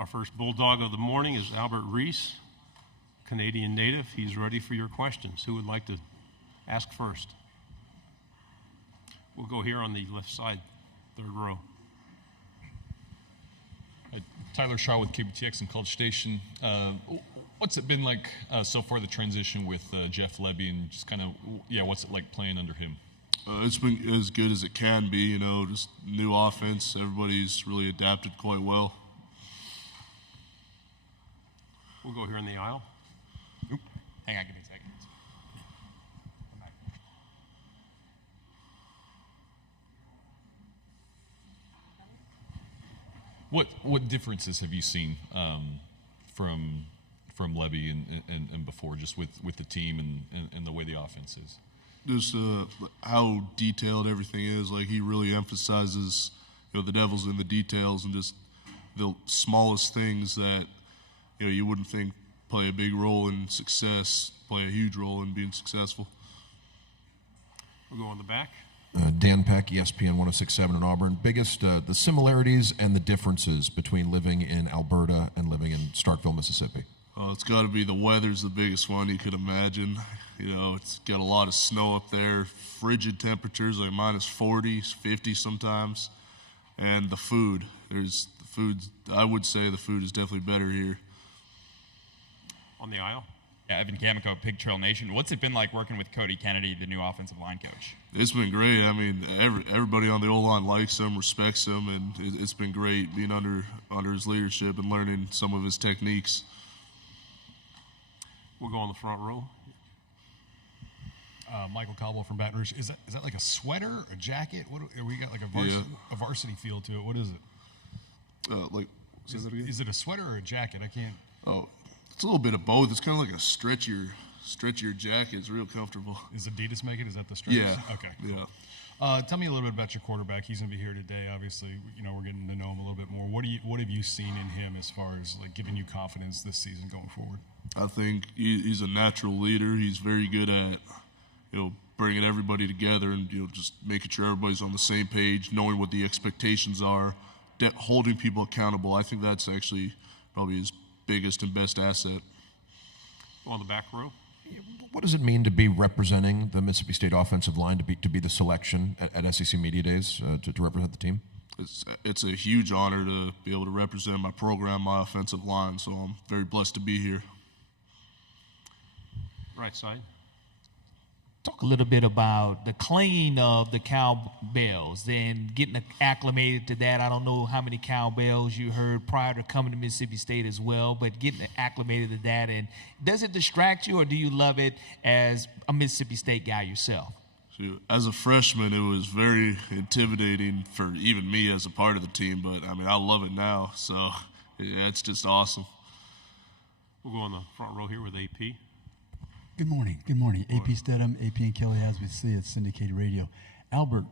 Our first Bulldog of the morning is Albert Reese, Canadian native. He's ready for your questions. Who would like to ask first? We'll go here on the left side, third row. Tyler Shaw with KBTX and College Station. What's it been like so far, the transition with Jeff Levy, and just kind of, what's it like playing under him? It's been as good as it can be, just new offense. Everybody's really adapted quite well. We'll go here in the aisle. Oop. Hang on, give me a second. What differences have you seen from Levy and before, just with the team and the way the offense is? Just how detailed everything is. Like, he really emphasizes, the devil's in the details, and just the smallest things that you wouldn't think play a big role in success play a huge role in being successful. We'll go on the back. Dan Peck, ESPN 106.7 in Auburn. Biggest, the similarities and the differences between living in Alberta and living in Starkville, Mississippi? It's got to be the weather's the biggest one you could imagine. It's got a lot of snow up there, frigid temperatures, like minus 40, 50 sometimes. And the food. I would say the food is definitely better here. On the aisle. Yeah, Evan Kamiko, Pig Trail Nation. What's it been like working with Cody Kennedy, the new offensive line coach? It's been great. I mean, everybody on the O-line likes him, respects him, and it's been great being under his leadership and learning some of his techniques. We'll go on the front row. Michael Cobble from Baton Rouge. Is that like a sweater, a jacket? We got like a varsity feel to it. What is it? Is it a sweater or a jacket? I can't. Oh, it's a little bit of both. It's kind of like a stretchier jacket. It's real comfortable. Is Adidas make it? Is that the stretch? Yeah. Okay. Yeah. Tell me a little bit about your quarterback. He's going to be here today. Obviously, we're getting to know him a little bit more. What have you seen in him as far as like giving you confidence this season going forward? I think he's a natural leader. He's very good at bringing everybody together and just making sure everybody's on the same page, knowing what the expectations are, holding people accountable. I think that's actually probably his biggest and best asset. On the back row. What does it mean to be representing the Mississippi State offensive line, to be the selection at SEC Media Days, to represent the team? It's a huge honor to be able to represent my program, my offensive line, so I'm very blessed to be here. Right side. Talk a little bit about the clinging of the cowbells and getting acclimated to that. I don't know how many cowbells you heard prior to coming to Mississippi State as well, but getting acclimated to that. And does it distract you, or do you love it as a Mississippi State guy yourself? As a freshman, it was very intimidating for even me as a part of the team, but I love it now. So it's just awesome. We'll go on the front row here with AP. Good morning. Good morning. AP Stedham, AP and Kelly, as we see at syndicated radio. Albert,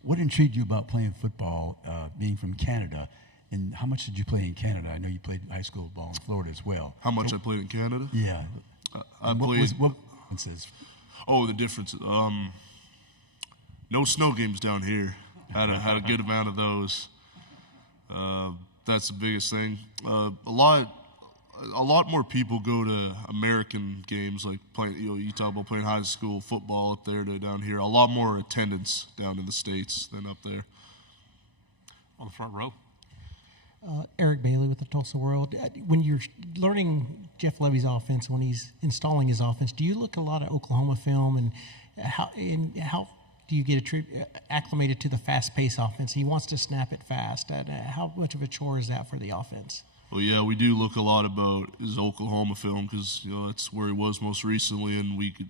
what intrigued you about playing football, being from Canada, and how much did you play in Canada? I know you played high school ball in Florida as well. How much I played in Canada? Yeah. What differences? Oh, the differences. No snow games down here. Had a good amount of those. That's the biggest thing. A lot more people go to American games, like playing. You talk about playing high school football up there to down here. A lot more attendance down in the States than up there. On the front row. Eric Bailey with the Tulsa World. When you're learning Jeff Levy's offense, when he's installing his offense, do you look a lot at Oklahoma film, and how do you get acclimated to the fast-paced offense? He wants to snap it fast. How much of a chore is that for the offense? Well, yeah, we do look a lot about his Oklahoma film because that's where he was most recently, and we could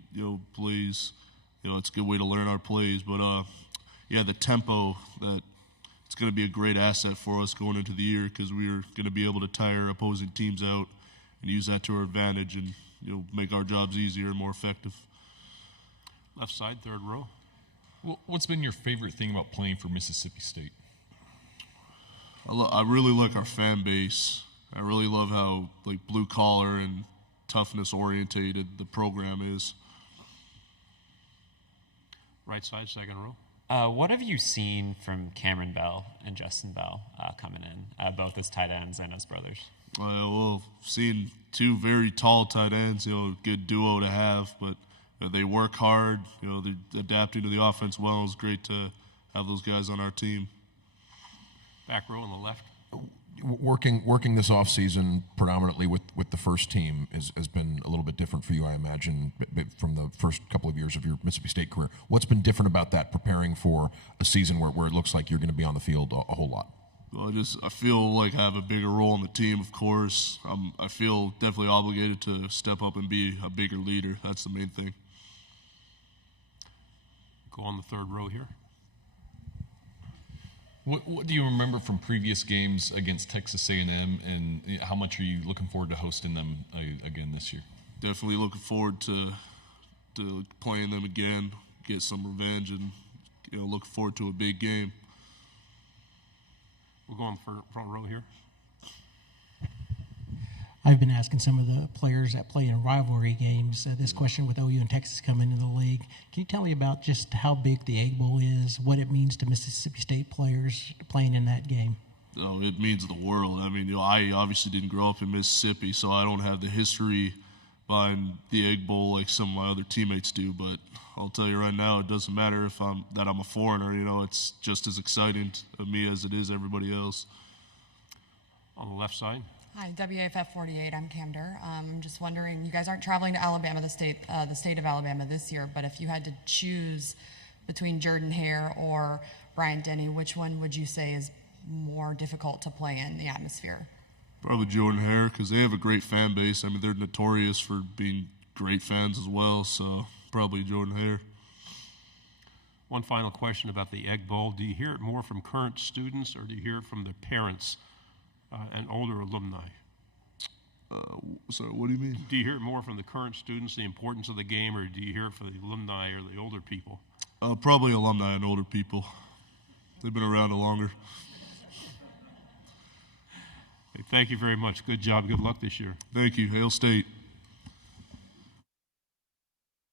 plays. It's a good way to learn our plays. But the tempo, that it's going to be a great asset for us going into the year because we're going to be able to tire opposing teams out and use that to our advantage and make our jobs easier and more effective. Left side, third row. Well, what's been your favorite thing about playing for Mississippi State? I really like our fan base. I really love how blue collar and toughness orientated the program is. Right side, second row. What have you seen from Cameron Bell and Justin Bell coming in, both as tight ends and as brothers? Well, seen two very tall tight ends, good duo to have, but they work hard. They're adapting to the offense well. It's great to have those guys on our team. Back row on the left. Working this off season predominantly with the first team has been a little bit different for you, I imagine, from the first couple of years of your Mississippi State career. What's been different about that, preparing for a season where it looks like you're going to be on the field a whole lot? Well, I feel like I have a bigger role on the team, of course. I feel definitely obligated to step up and be a bigger leader. That's the main thing. Go on the third row here. What do you remember from previous games against Texas A&M, and how much are you looking forward to hosting them again this year? Definitely looking forward to playing them again, get some revenge, and looking forward to a big game. We'll go on the front row here. I've been asking some of the players that play in rivalry games this question with OU and Texas coming into the league. Can you tell me about just how big the Egg Bowl is, what it means to Mississippi State players playing in that game? Oh, it means the world. I mean, I obviously didn't grow up in Mississippi, so I don't have the history behind the Egg Bowl like some of my other teammates do. But I'll tell you right now, it doesn't matter if I'm a foreigner. It's just as exciting to me as it is everybody else. On the left side. Hi, WAFF 48. I'm Camder. I'm just wondering, you guys aren't traveling to Alabama, the state of Alabama this year, but if you had to choose between Jordan Hare or Bryant Denny, which one would you say is more difficult to play in the atmosphere? Probably Jordan Hare, because they have a great fan base. I mean, they're notorious for being great fans as well, so probably Jordan Hare. One final question about the Egg Bowl. Do you hear it more from current students, or do you hear it from their parents and older alumni? Sorry, what do you mean? Do you hear it more from the current students, the importance of the game, or do you hear it from the alumni or the older people? Probably alumni and older people. They've been around longer. Hey, thank you very much. Good job. Good luck this year. Thank you. Hail State.